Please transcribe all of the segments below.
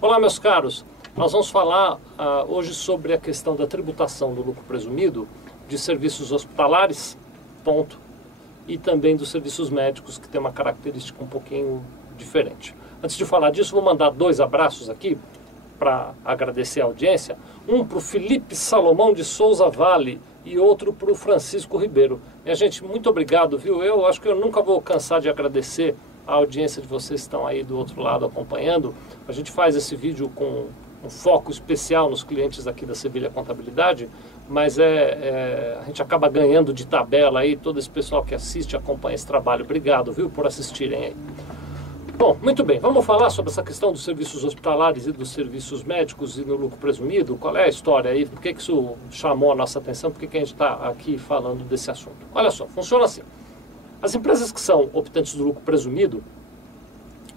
Olá, meus caros. Nós vamos falar hoje sobre a questão da tributação do lucro presumido de serviços hospitalares, ponto, e também dos serviços médicos, que tem uma característica um pouquinho diferente. Antes de falar disso, vou mandar 2 abraços aqui para agradecer a audiência. Um para o Felipe Salomão de Souza Vale e outro para o Francisco Ribeiro. Minha gente, muito obrigado, viu? Eu acho que eu nunca vou cansar de agradecer a audiência de vocês que estão aí do outro lado acompanhando. A gente faz esse vídeo com um foco especial nos clientes aqui da Sevilha Contabilidade, mas a gente acaba ganhando de tabela aí todo esse pessoal que assiste, acompanha esse trabalho. Obrigado, viu, por assistirem aí. Bom, muito bem, vamos falar sobre essa questão dos serviços hospitalares e dos serviços médicos e no lucro presumido. Qual é a história aí? Por que isso chamou a nossa atenção? Por que a gente está aqui falando desse assunto? Olha só, funciona assim. As empresas que são optantes do lucro presumido,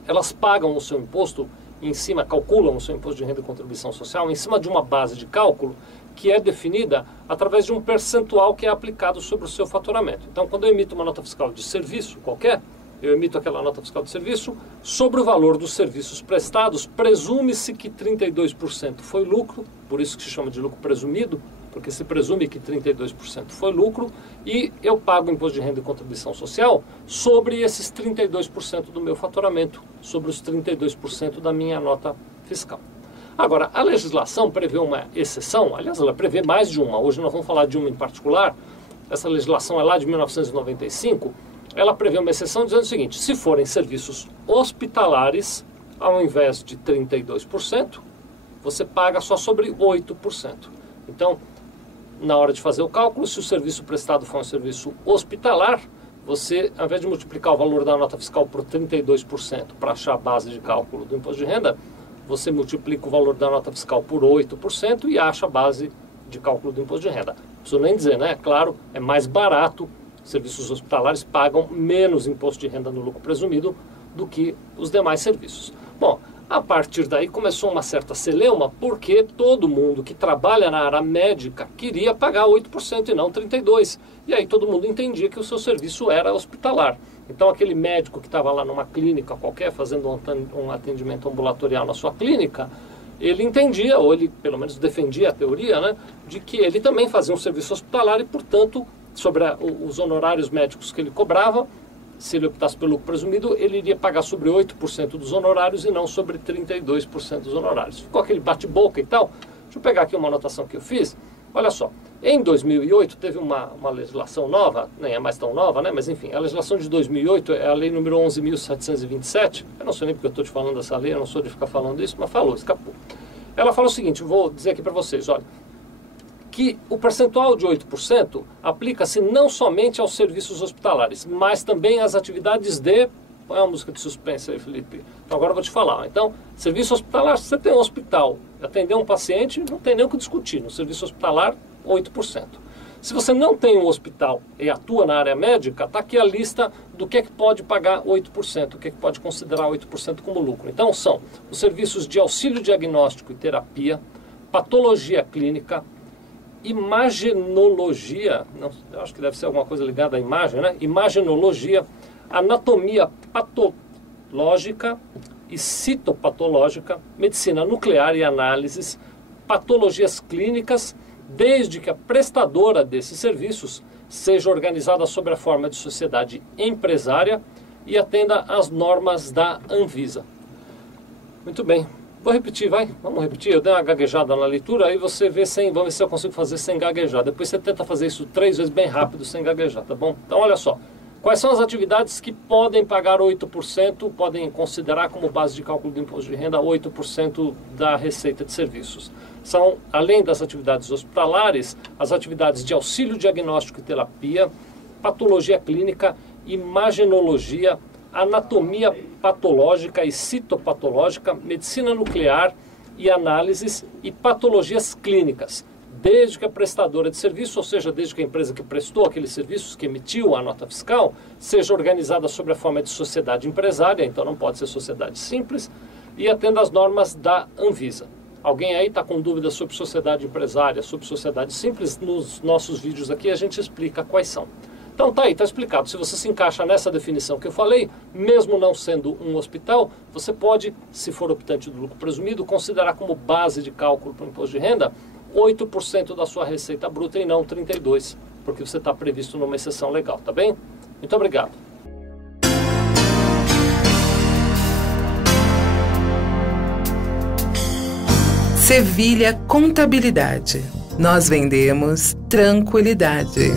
elas pagam o seu imposto em cima, calculam o seu imposto de renda e contribuição social em cima de uma base de cálculo que é definida através de um percentual que é aplicado sobre o seu faturamento. Então, quando eu emito uma nota fiscal de serviço qualquer, eu emito aquela nota fiscal de serviço sobre o valor dos serviços prestados, presume-se que 32% foi lucro, por isso que se chama de lucro presumido, porque se presume que 32% foi lucro, e eu pago imposto de renda e contribuição social sobre esses 32% do meu faturamento, sobre os 32% da minha nota fiscal. Agora, a legislação prevê uma exceção, aliás, ela prevê mais de uma, hoje nós vamos falar de uma em particular, essa legislação é lá de 1995, ela prevê uma exceção dizendo o seguinte: se forem serviços hospitalares, ao invés de 32%, você paga só sobre 8%. Então, na hora de fazer o cálculo, se o serviço prestado for um serviço hospitalar, você, ao invés de multiplicar o valor da nota fiscal por 32% para achar a base de cálculo do imposto de renda, você multiplica o valor da nota fiscal por 8% e acha a base de cálculo do imposto de renda. Não preciso nem dizer, né? Claro, é mais barato. Serviços hospitalares pagam menos imposto de renda no lucro presumido do que os demais serviços. Bom, a partir daí começou uma certa celeuma, porque todo mundo que trabalha na área médica queria pagar 8% e não 32%. E aí todo mundo entendia que o seu serviço era hospitalar. Então aquele médico que estava lá numa clínica qualquer, fazendo um atendimento ambulatorial na sua clínica, ele entendia, ou ele pelo menos defendia a teoria, né, de que ele também fazia um serviço hospitalar e, portanto, sobre os honorários médicos que ele cobrava, se ele optasse pelo lucro presumido, ele iria pagar sobre 8% dos honorários e não sobre 32% dos honorários. Ficou aquele bate-boca e tal. Deixa eu pegar aqui uma anotação que eu fiz. Olha só, em 2008 teve uma legislação nova, nem é mais tão nova, né? Mas enfim, a legislação de 2008 é a lei número 11.727. Eu não sei nem porque eu estou te falando dessa lei, eu não sou de ficar falando isso, mas falou, escapou. Ela fala o seguinte, vou dizer aqui para vocês, olha, que o percentual de 8% aplica-se não somente aos serviços hospitalares, mas também às atividades de... Põe uma música de suspense aí, Felipe. Então agora eu vou te falar. Então, serviço hospitalar, se você tem um hospital, atender um paciente, não tem nem o que discutir. No serviço hospitalar, 8%. Se você não tem um hospital e atua na área médica, está aqui a lista do que é que pode pagar 8%, o que é que pode considerar 8% como lucro. Então são os serviços de auxílio diagnóstico e terapia, patologia clínica, imagenologia, não, acho que deve ser alguma coisa ligada à imagem, né? Imagenologia, anatomia patológica e citopatológica, medicina nuclear e análises, patologias clínicas, desde que a prestadora desses serviços seja organizada sob a forma de sociedade empresária e atenda às normas da Anvisa. Muito bem. Vou repetir, vai? Vamos repetir. Eu dei uma gaguejada na leitura, aí você vê sem... Vamos ver se eu consigo fazer sem gaguejar. Depois você tenta fazer isso 3 vezes bem rápido, sem gaguejar, tá bom? Então, olha só. Quais são as atividades que podem pagar 8%, podem considerar como base de cálculo do imposto de renda 8% da receita de serviços? São, além das atividades hospitalares, as atividades de auxílio diagnóstico e terapia, patologia clínica, imagenologia, anatomia patológica e citopatológica, medicina nuclear e análises e patologias clínicas, desde que a prestadora de serviço, ou seja, desde que a empresa que prestou aqueles serviços, que emitiu a nota fiscal, seja organizada sob a forma de sociedade empresária, então não pode ser sociedade simples, e atenda às normas da Anvisa. Alguém aí está com dúvidas sobre sociedade empresária, sobre sociedade simples? Nos nossos vídeos aqui a gente explica quais são. Então tá aí, tá explicado. Se você se encaixa nessa definição que eu falei, mesmo não sendo um hospital, você pode, se for optante do lucro presumido, considerar como base de cálculo para o imposto de renda 8% da sua receita bruta e não 32%, porque você está previsto numa exceção legal, tá bem? Muito obrigado. Sevilha Contabilidade. Nós vendemos tranquilidade.